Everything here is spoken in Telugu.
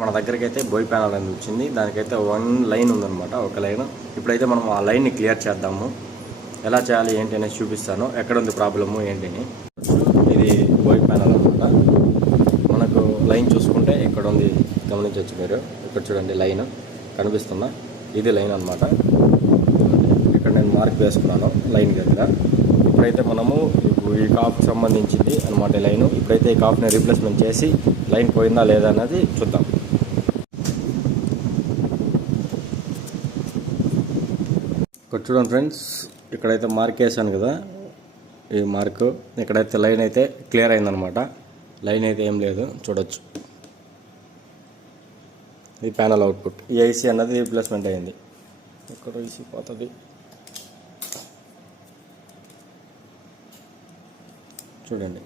మన దగ్గరికి అయితే బోయ్ ప్యానల్ అనేది వచ్చింది. దానికైతే వన్ లైన్ ఉందన్నమాట, ఒక లైన్. ఇప్పుడైతే మనం ఆ లైన్ని క్లియర్ చేద్దాము. ఎలా చేయాలి ఏంటి అనేది చూపిస్తాను, ఎక్కడ ఉంది ప్రాబ్లము ఏంటిని. ఇది బోయ్ ప్యానల్ అనమాట. మనకు లైన్ చూసుకుంటే ఇక్కడ ఉంది, గమనించవచ్చు మీరు. ఇక్కడ చూడండి లైన్ కనిపిస్తుందా, ఇది లైన్ అనమాట. ఇక్కడ నేను మార్క్ వేసుకున్నాను లైన్ దగ్గర. ఇప్పుడైతే మనము ఈ కాఫ్కి సంబంధించింది అనమాట లైన్. ఇప్పుడైతే ఈ కాఫ్ని రీప్లేస్మెంట్ చేసి లైన్ పోయిందా లేదా అన్నది చూద్దాం. ఇక్కడ చూడండి ఫ్రెండ్స్, ఇక్కడైతే మార్క్ వేసాను కదా, ఈ మార్క్ ఇక్కడైతే లైన్ అయితే క్లియర్ అయిందనమాట. లైన్ అయితే ఏం లేదు, చూడొచ్చు. ఇది ప్యానల్ అవుట్పుట్. ఈ ఐసీ అన్నది రీప్లేస్మెంట్ అయింది. ఇక్కడ ఐసీ పోతుంది, చూడండి.